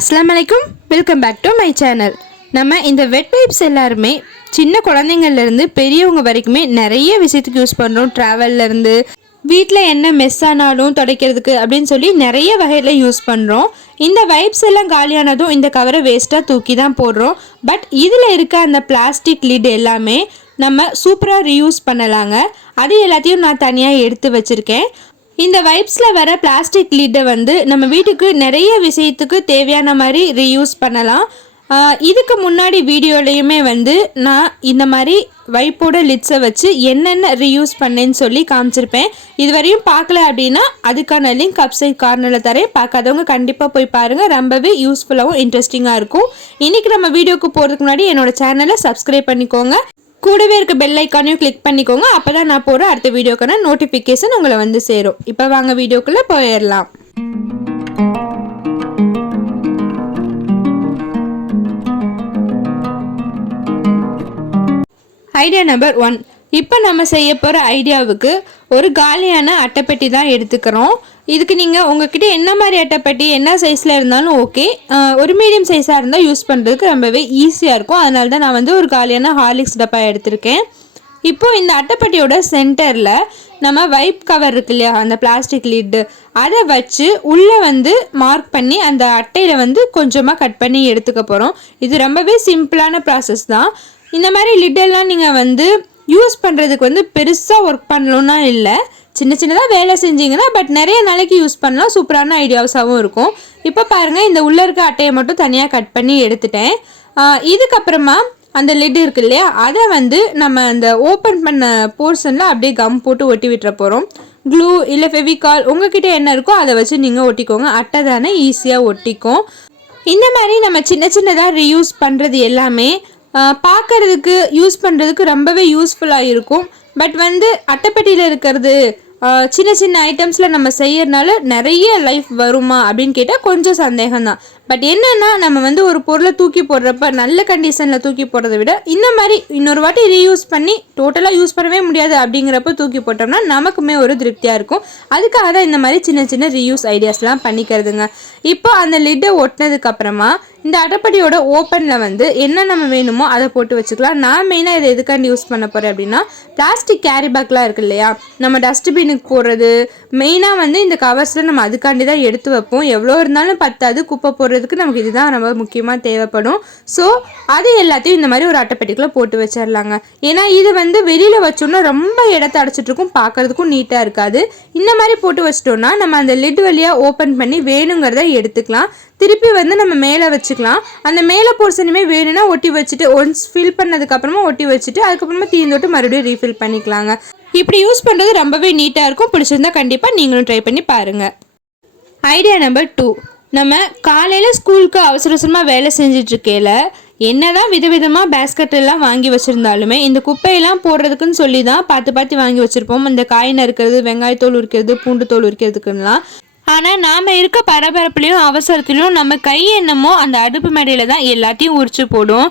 அஸ்ஸலாமு அலைக்கும், welcome back to my channel. நம்ம இந்த வெட் வைப்ஸ் எல்லாருமே சின்ன குழந்தைங்கள்லேருந்து பெரியவங்க வரைக்குமே நிறைய விஷயத்துக்கு யூஸ் பண்ணுறோம். ட்ராவல்லேருந்து வீட்டில் என்ன மெஸ் ஆனாலும் துடைக்கிறதுக்கு அப்படின்னு சொல்லி நிறைய வகையில் யூஸ் பண்ணுறோம். இந்த வைப்ஸ் எல்லாம் காலியானதும் இந்த கவரை வேஸ்ட்டாக தூக்கி தான் போடுறோம். பட் இதில் இருக்க அந்த பிளாஸ்டிக் லிட் எல்லாமே நம்ம சூப்பராக ரீயூஸ் பண்ணலாங்க. அது எல்லாத்தையும் நான் தனியாக எடுத்து வச்சுருக்கேன். இந்த வைப்ஸில் வர பிளாஸ்டிக் லிட்டை வந்து நம்ம வீட்டுக்கு நிறைய விஷயத்துக்கு தேவையான மாதிரி ரீயூஸ் பண்ணலாம். இதுக்கு முன்னாடி வீடியோலையுமே வந்து நான் இந்த மாதிரி வைப்போட லிட்ஸை வச்சு என்னென்ன ரீயூஸ் பண்ணேன்னு சொல்லி காமிச்சிருப்பேன். இதுவரையும் பார்க்கல அப்படின்னா அதுக்கான லிங்க் அப்சைட் கார்னரில் தரேன். பார்க்காதவங்க கண்டிப்பாக போய் பாருங்கள். ரொம்பவே யூஸ்ஃபுல்லாகவும் இன்ட்ரெஸ்டிங்காக இருக்கும். இன்றைக்கி நம்ம வீடியோக்கு போகிறதுக்கு முன்னாடி என்னோடய சேனலை சப்ஸ்கிரைப் பண்ணிக்கோங்க. கூடவே இருக்க பெல் ஐக்கானையும் கிளிக் பண்ணிக்கோங்க. அப்போ தான் நான் போகிற அடுத்த வீடியோக்கான நோட்டிஃபிகேஷன் உங்களை வந்து சேரும். இப்போ வாங்க வீடியோக்குள்ளே போயிடலாம். Idea number 1. இப்போ நம்ம செய்ய போகிற ஐடியாவுக்கு ஒரு காலியான அட்டைப்பெட்டி தான் எடுத்துக்கிறோம். இதுக்கு நீங்கள் உங்ககிட்ட என்ன மாதிரி அட்டைப்பெட்டி என்ன சைஸில் இருந்தாலும் ஓகே. ஒரு மீடியம் சைஸாக இருந்தால் யூஸ் பண்ணுறதுக்கு ரொம்பவே ஈஸியாக இருக்கும். அதனால தான் நான் வந்து ஒரு காலியான ஹார்லிக்ஸ் டப்பா எடுத்திருக்கேன். இப்போது இந்த அட்டைப்பெட்டியோட சென்டரில் நம்ம வைப் கவர் இருக்கு இல்லையா, அந்த பிளாஸ்டிக் லிட்டு, அதை வச்சு உள்ளே வந்து மார்க் பண்ணி அந்த அட்டையில் வந்து கொஞ்சமாக கட் பண்ணி எடுத்துக்க போகிறோம். இது ரொம்பவே சிம்பிளான ப்ராசஸ் தான். இந்த மாதிரி லிட்டெல்லாம் நீங்கள் வந்து யூஸ் பண்ணுறதுக்கு வந்து பெருசாக ஒர்க் பண்ணணுன்னா இல்லை, சின்ன சின்னதாக வேலை செஞ்சிங்கன்னா பட் நிறைய நாளைக்கு யூஸ் பண்ணலாம். சூப்பரான ஐடியாஸாகவும் இருக்கும். இப்போ பாருங்கள், இந்த உள்ளே இருக்க அட்டையை மட்டும் தனியாக கட் பண்ணி எடுத்துட்டேன். இதுக்கப்புறமா அந்த லிட் இருக்கு இல்லையா, அதை வந்து நம்ம அந்த ஓப்பன் பண்ண போர்ஷனில் அப்படியே கம் போட்டு ஒட்டி விட்டுற போகிறோம். க்ளூ இல்லை ஃபெவிகால் உங்ககிட்ட என்ன இருக்கோ அதை வச்சு நீங்கள் ஒட்டிக்கோங்க. அட்டை தானே, ஈஸியாக ஒட்டிக்கும். இந்த மாதிரி நம்ம சின்ன சின்னதாக ரீயூஸ் பண்ணுறது எல்லாமே பார்க்கறதுக்கு யூஸ் பண்ணுறதுக்கு ரொம்பவே யூஸ்ஃபுல்லாக இருக்கும். பட் வந்து அட்டைப்பெட்டியில் இருக்கிறது சின்ன சின்ன ஐட்டம்ஸில் நம்ம செய்யறதுனால நிறைய லைஃப் வருமா அப்படின்னு கேட்டால் கொஞ்சம் சந்தேகம்தான். பட் என்னென்னா, நம்ம வந்து ஒரு பொருளை தூக்கி போடுறப்ப நல்ல கண்டிஷனில் தூக்கி போடுறத விட இந்த மாதிரி இன்னொரு வாட்டி ரீயூஸ் பண்ணி டோட்டலாக யூஸ் பண்ணவே முடியாது அப்படிங்கிறப்ப தூக்கி போட்டோம்னா நமக்குமே ஒரு திருப்தியாக இருக்கும். அதுக்காக தான் இந்த மாதிரி சின்ன சின்ன ரீயூஸ் ஐடியாஸ்லாம் பண்ணிக்கிறதுங்க. இப்போ அந்த லிட்டை ஒட்டினதுக்கப்புறமா இந்த அட்டைப்பெட்டியோட ஓப்பனில் வந்து என்ன நம்ம வேணுமோ அதை போட்டு வச்சுக்கலாம். நான் மெயினாக இதை எதுக்காண்டி யூஸ் பண்ண போகிறேன் அப்படின்னா, பிளாஸ்டிக் கேரி பேக்லாம் இருக்குது இல்லையா, நம்ம டஸ்ட்பினுக்கு போடுறது மெயினாக வந்து இந்த கவர்ஸில் நம்ம அதுக்காண்டி தான் எடுத்து வைப்போம். எவ்வளோ இருந்தாலும் பத்தாது, குப்பை போடுறதுக்கு நமக்கு இதுதான் ரொம்ப முக்கியமாக தேவைப்படும். ஸோ அது எல்லாத்தையும் இந்த மாதிரி ஒரு அட்டைப்பெட்டிக்குள்ளே போட்டு வச்சிடலாங்க. ஏன்னா இது வந்து வெளியில் வச்சோன்னா ரொம்ப இடத்த அடைச்சிட்ருக்கும், பார்க்குறதுக்கும் நீட்டாக இருக்காது. இந்த மாதிரி போட்டு வச்சிட்டோன்னா நம்ம அந்த லிட் வழியாக ஓப்பன் பண்ணி வேணுங்கிறத எடுத்துக்கலாம். திருப்பி வந்து நம்ம மேலே வச்சுக்கலாம். அந்த மேலே போர்ஷனுமே வேணும்னா ஒட்டி வச்சுட்டு ஒன்ஸ் ஃபில் பண்ணதுக்கப்புறமா ஒட்டி வச்சுட்டு அதுக்கப்புறமா தீர்ந்தோட்டு மறுபடியும் ரீஃபில் பண்ணிக்கலாங்க. இப்படி யூஸ் பண்ணுறது ரொம்பவே நீட்டாக இருக்கும். பிடிச்சிருந்தா கண்டிப்பாக நீங்களும் ட்ரை பண்ணி பாருங்கள். Idea number 2. நம்ம காலையில் ஸ்கூலுக்கு அவசர அவசரமாக வேலை செஞ்சிட்ருக்கையில் என்னதான் விதவிதமாக பேஸ்கெட் எல்லாம் வாங்கி வச்சுருந்தாலுமே இந்த குப்பையெல்லாம் போடுறதுக்குன்னு சொல்லி தான் பார்த்து பார்த்து வாங்கி வச்சுருப்போம். இந்த காய் நறுக்கிறது, வெங்காயத்தோல் உரிக்கிறது, பூண்டு தோல் உரிக்கிறதுக்குலாம். ஆனால் நாம் இருக்க பரபரப்புலையும் அவசரத்துலையும் நம்ம கை என்னமோ அந்த அடுப்பு மேடையில் தான் எல்லாத்தையும் உரிச்சு போடும்.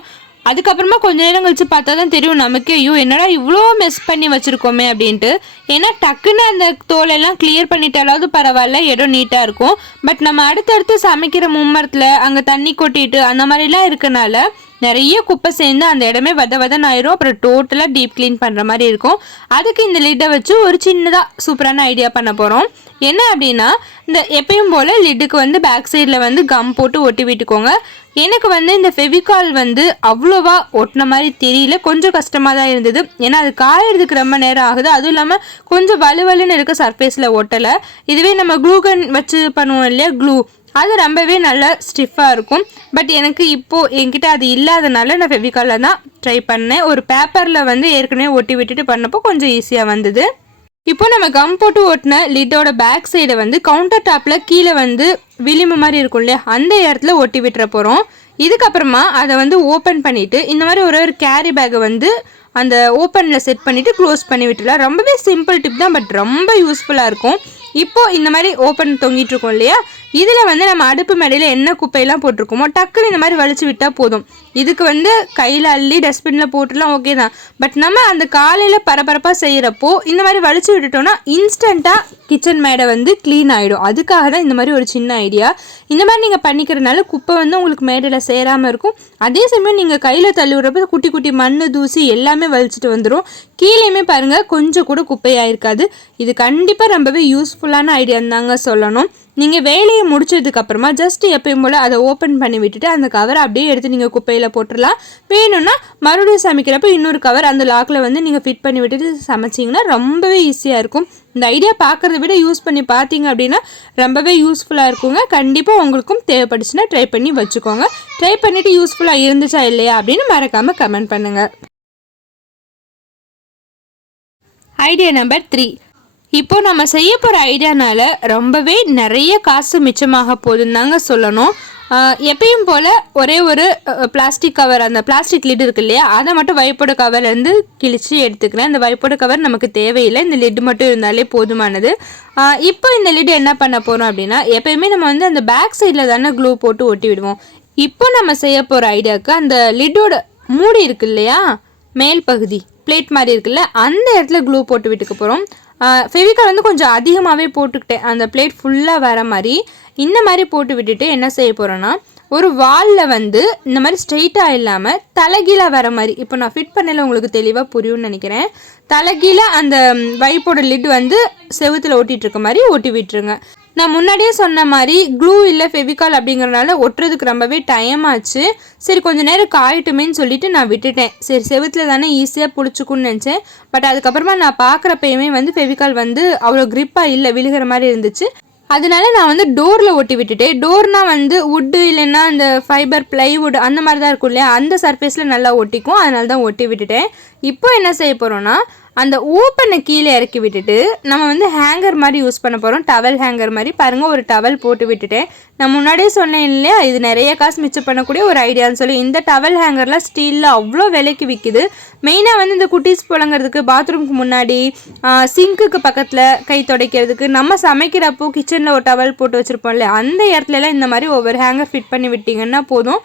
அதுக்கப்புறமா கொஞ்ச நேரம் கழிச்சு பார்த்தா தான் தெரியும் நமக்கு, ஐயோ என்னடா இவ்வளோ மெஸ் பண்ணி வச்சுருக்கோமே அப்படின்ட்டு. ஏன்னா டக்குன்னு அந்த தோலெல்லாம் கிளியர் பண்ணிட்டாலாவது பரவாயில்ல, இடம் நீட்டாக இருக்கும். பட் நம்ம அடுத்தடுத்து சமைக்கிற மும்மரத்தில் அங்கே தண்ணி கொட்டிட்டு அந்த மாதிரிலாம் இருக்கனால நிறைய குப்பை சேர்ந்து அந்த இடமே வதன்னு ஆயிரும். அப்புறம் டோட்டலாக டீப் க்ளீன் பண்ணுற மாதிரி இருக்கும். அதுக்கு இந்த லிட்டை வச்சு ஒரு சின்னதாக சூப்பரான ஐடியா பண்ண போகிறோம். என்ன அப்படின்னா, இந்த எப்பயும் போல் லிட்டுக்கு வந்து பேக் சைடில் வந்து கம் போட்டு ஒட்டி விட்டுக்கோங்க. எனக்கு வந்து இந்த ஃபெவிகால் வந்து அவ்வளோவா ஒட்டின மாதிரி தெரியல, கொஞ்சம் கஷ்டமாக தான் இருந்தது. ஏன்னா அது காயறதுக்கு ரொம்ப நேரம் ஆகுது. அதுவும் இல்லாமல் கொஞ்சம் வலுவலுன்னு இருக்க சர்ஃபேஸில் ஒட்டலை. இதுவே நம்ம க்ளூகன் வச்சு பண்ணுவோம் இல்லையா, க்ளூ, அது ரொம்பவே நல்லா ஸ்டிஃபாக இருக்கும். பட் எனக்கு இப்போது என்கிட்ட அது இல்லாதனால நான் ஃபெவிகாலில் தான் ட்ரை பண்ணேன். ஒரு பேப்பரில் வந்து ஏற்கனவே ஒட்டி விட்டுட்டு பண்ணப்போ கொஞ்சம் ஈஸியாக வந்தது. இப்போ நம்ம கம் போட்டு ஒட்டின லிட்டோட பேக் சைடை வந்து கவுண்டர் டாப்பில் கீழே வந்து விளிம்பு மாதிரி இருக்கும் இல்லையா, அந்த இடத்துல ஒட்டி விட்டுற போகிறோம். இதுக்கப்புறமா அதை வந்து ஓப்பன் பண்ணிவிட்டு இந்த மாதிரி ஒரு கேரி பேக்கை வந்து அந்த ஓப்பனில் செட் பண்ணிவிட்டு க்ளோஸ் பண்ணி விட்டுலாம். ரொம்பவே சிம்பிள் டிப் தான், பட் ரொம்ப யூஸ்ஃபுல்லாக இருக்கும். இப்போது இந்த மாதிரி ஓப்பன் தொங்கிட்டு இருக்கோம் இல்லையா, இதில் வந்து நம்ம அடுப்பு மேடையில் என்ன குப்பையெல்லாம் போட்டிருக்கோமோ டக்குன்னு இந்த மாதிரி வலிச்சு விட்டால் போதும். இதுக்கு வந்து கையில் அள்ளி டஸ்ட்பினில் போட்டுலாம் ஓகே தான். பட் நம்ம அந்த காலையில் பரபரப்பாக செய்கிறப்போ இந்த மாதிரி வலிச்சு விட்டுட்டோம்னா இன்ஸ்டண்ட்டாக கிச்சன் மேடை வந்து க்ளீன் ஆகிடும். அதுக்காக தான் இந்த மாதிரி ஒரு சின்ன ஐடியா. இந்த மாதிரி நீங்கள் பண்ணிக்கிறதுனால குப்பை வந்து உங்களுக்கு மேடையில் சேராமல் இருக்கும். அதே சமயம் நீங்கள் கையில் தள்ளி விடுறப்ப குட்டி குட்டி மண் தூசி எல்லாமே வலிச்சுட்டு வந்துடும். கீழேயுமே பாருங்கள் கொஞ்சம் கூட குப்பையாக இருக்காது. இது கண்டிப்பாக ரொம்பவே யூஸ்ஃபுல்லான ஐடியான்னு தாங்க சொல்லணும். நீங்கள் வேலையை முடிச்சதுக்கப்புறமா ஜஸ்ட் எப்பயும் போல் அதை ஓப்பன் பண்ணி விட்டுட்டு அந்த கவரை அப்படியே எடுத்து நீங்கள் குப்பையில் போட்டுடலாம். வேணும்னா மறுபடியும் சமைக்கிறப்ப இன்னொரு கவர் அந்த லாக்கில் வந்து நீங்கள் ஃபிட் பண்ணி விட்டுட்டு சமைச்சிங்கன்னா ரொம்பவே ஈஸியாக இருக்கும். இந்த ஐடியா பார்க்குறத விட யூஸ் பண்ணி பார்த்தீங்க அப்படின்னா ரொம்பவே யூஸ்ஃபுல்லாக இருக்குங்க. கண்டிப்பாக உங்களுக்கும் தேவைப்பட்டுச்சுன்னா ட்ரை பண்ணி வச்சுக்கோங்க. ட்ரை பண்ணிவிட்டு யூஸ்ஃபுல்லாக இருந்துச்சா இல்லையா அப்படின்னு மறக்காமல் கமெண்ட் பண்ணுங்கள். Idea number 3. இப்போ நம்ம செய்ய போகிற ஐடியானால ரொம்பவே நிறைய காசு மிச்சமாக போகுதுன்னு தாங்க சொல்லணும். எப்பயும் போல் ஒரே ஒரு பிளாஸ்டிக் கவர், அந்த பிளாஸ்டிக் லிட் இருக்கு இல்லையா, அதை மட்டும் வைப்போட கவர்லேருந்து கிழிச்சு எடுத்துக்கிறேன். இந்த வைப்போட கவர் நமக்கு தேவையில்லை, இந்த லிட் மட்டும் இருந்தாலே போதுமானது. இப்போ இந்த லிட் என்ன பண்ண போகிறோம் அப்படின்னா, எப்பயுமே நம்ம வந்து அந்த பேக் சைடில் தானே க்ளூ போட்டு ஒட்டி விடுவோம். இப்போ நம்ம செய்ய போகிற ஐடியாவுக்கு அந்த லிட்டோட மூடி இருக்கு இல்லையா, மேல் பகுதி பிளேட் மாதிரி இருக்குல்ல, அந்த இடத்துல க்ளூ போட்டு விட்டுக்க போகிறோம். ஃபெவிகால் வந்து கொஞ்சம் அதிகமாகவே போட்டுக்கிட்டேன், அந்த பிளேட் ஃபுல்லாக வர மாதிரி. இந்த மாதிரி போட்டு விட்டுட்டு என்ன செய்ய போகிறோன்னா, ஒரு வாலில் வந்து இந்த மாதிரி ஸ்ட்ரெயிட்டாக இல்லாமல் தலைகீழாக வர மாதிரி, இப்போ நான் ஃபிட் பண்ணல உங்களுக்கு தெளிவாக புரியும்னு நினைக்கிறேன். தலைகீழ அந்த வைப்போட லிட் வந்து செவுத்தில் ஒட்டிகிட்டு இருக்க மாதிரி ஒட்டி விட்டுருங்க. நான் முன்னாடியே சொன்ன மாதிரி க்ளூ இல்லை ஃபெவிகால் அப்படிங்கிறனால ஒட்டுறதுக்கு ரொம்பவே டைம் ஆச்சு. சரி கொஞ்சம் நேரம் காயட்டுமேன்னு சொல்லிட்டு நான் விட்டுட்டேன். சரி செவுத்தில் தானே ஈஸியாக பிடிச்சிக்குன்னு நினச்சேன். பட் அதுக்கப்புறமா நான் பார்க்குறப்பயுமே வந்து ஃபெவிகால் வந்து அவ்வளோ க்ரிப்பாக இல்லை, விழுகிற மாதிரி இருந்துச்சு. அதனால நான் வந்து டோரில் ஒட்டி விட்டுட்டேன். டோர்னால் வந்து வுட்டு இல்லைன்னா அந்த ஃபைபர் ப்ளைவுட் அந்த மாதிரி தான் இருக்கும் இல்லையா, அந்த சர்ஃபேஸில் நல்லா ஒட்டிக்கும். அதனால தான் ஒட்டி விட்டுட்டேன். இப்போ என்ன செய்ய போகிறோன்னா, அந்த ஓப்பனை கீழே இறக்கி விட்டுட்டு நம்ம வந்து ஹேங்கர் மாதிரி யூஸ் பண்ண போகிறோம். டவல் ஹேங்கர் மாதிரி பாருங்கள், ஒரு டவல் போட்டு விட்டுட்டேன். நான் முன்னாடியே சொன்னேன் இல்லையா, இது நிறைய காசு மிச்சம் பண்ணக்கூடிய ஒரு ஐடியான்னு சொல்லி. இந்த டவல் ஹேங்கர்லாம் ஸ்டீலில் அவ்வளோ விலைக்கு விற்கிது. மெயினாக வந்து இந்த குட்டீஸ் புழங்கிறதுக்கு, பாத்ரூமுக்கு முன்னாடி, சிங்க்குக்கு பக்கத்தில் கை துடைக்கிறதுக்கு, நம்ம சமைக்கிறப்போ கிச்சனில் ஒரு டவல் போட்டு வச்சுருப்போம் இல்லையா, அந்த இடத்துலலாம் இந்த மாதிரி ஒவ்வொரு ஹேங்கர் ஃபிட் பண்ணி விட்டிங்கன்னா போதும்.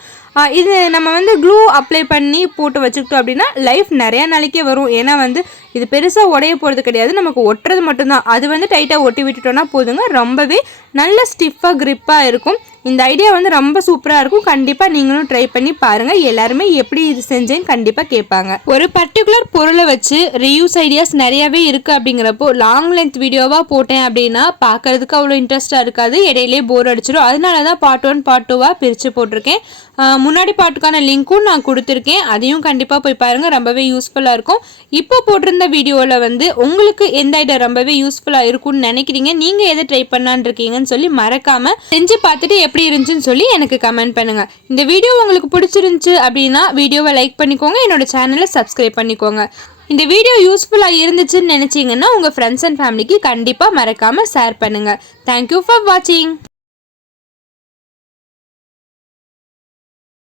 இது நம்ம வந்து க்ளூ அப்ளை பண்ணி போட்டு வச்சுக்கிட்டோம் அப்படின்னா லைஃப் நிறையா நாளைக்கே வரும். ஏன்னா வந்து இது பெருசாக உடைய போகிறது கிடையாது, நமக்கு ஒட்டுறது மட்டும்தான். அது வந்து டைட்டாக ஒட்டி விட்டுட்டோன்னா போதுங்க, ரொம்பவே நல்ல ஸ்டிஃபாக க்ரிப்பாக இருக்கும். இந்த ஐடியா வந்து ரொம்ப சூப்பராக இருக்கும். கண்டிப்பாக நீங்களும் ட்ரை பண்ணி பாருங்கள். எல்லாருமே எப்படி இது செஞ்சேன்னு கண்டிப்பாக கேட்பாங்க. ஒரு பர்டிகுலர் பொருளை வச்சு ரீயூஸ் ஐடியாஸ் நிறையாவே இருக்குது. அப்படிங்கிறப்போ லாங் லென்த் வீடியோவாக போட்டேன் அப்படின்னா பார்க்குறதுக்கு அவ்வளோ இன்ட்ரெஸ்ட்டாக இருக்காது, இடையிலே போர் அடிச்சிடும். அதனால தான் பார்ட் 1 பார்ட் 2வாக பிரித்து போட்டிருக்கேன். முன்னாடி பாட்டுக்கான லிங்க்கும் நான் கொடுத்துருக்கேன், அதையும் கண்டிப்பாக போய் பாருங்கள், ரொம்பவே யூஸ்ஃபுல்லாக இருக்கும். இப்போ போட்டிருந்த வீடியோவில் வந்து உங்களுக்கு எந்த ஐடியா ரொம்பவே யூஸ்ஃபுல்லாக இருக்கும்னு நினைக்கிறீங்க, நீங்கள் எதை ட்ரை பண்ணான்னு இருக்கீங்கன்னு சொல்லி மறக்காமல் செஞ்சு பார்த்துட்டு எப்படி இருந்துச்சுன்னு சொல்லி எனக்கு கமெண்ட் பண்ணுங்கள். இந்த வீடியோ உங்களுக்கு பிடிச்சிருந்துச்சு அப்படின்னா வீடியோவை லைக் பண்ணிக்கோங்க, என்னோட சேனலை சப்ஸ்கிரைப் பண்ணிக்கோங்க. இந்த வீடியோ யூஸ்ஃபுல்லாக இருந்துச்சுன்னு நினச்சிங்கன்னா உங்கள் ஃப்ரெண்ட்ஸ் அண்ட் ஃபேமிலிக்கு கண்டிப்பாக மறக்காமல் ஷேர் பண்ணுங்கள். தேங்க்யூ ஃபார் வாட்சிங்.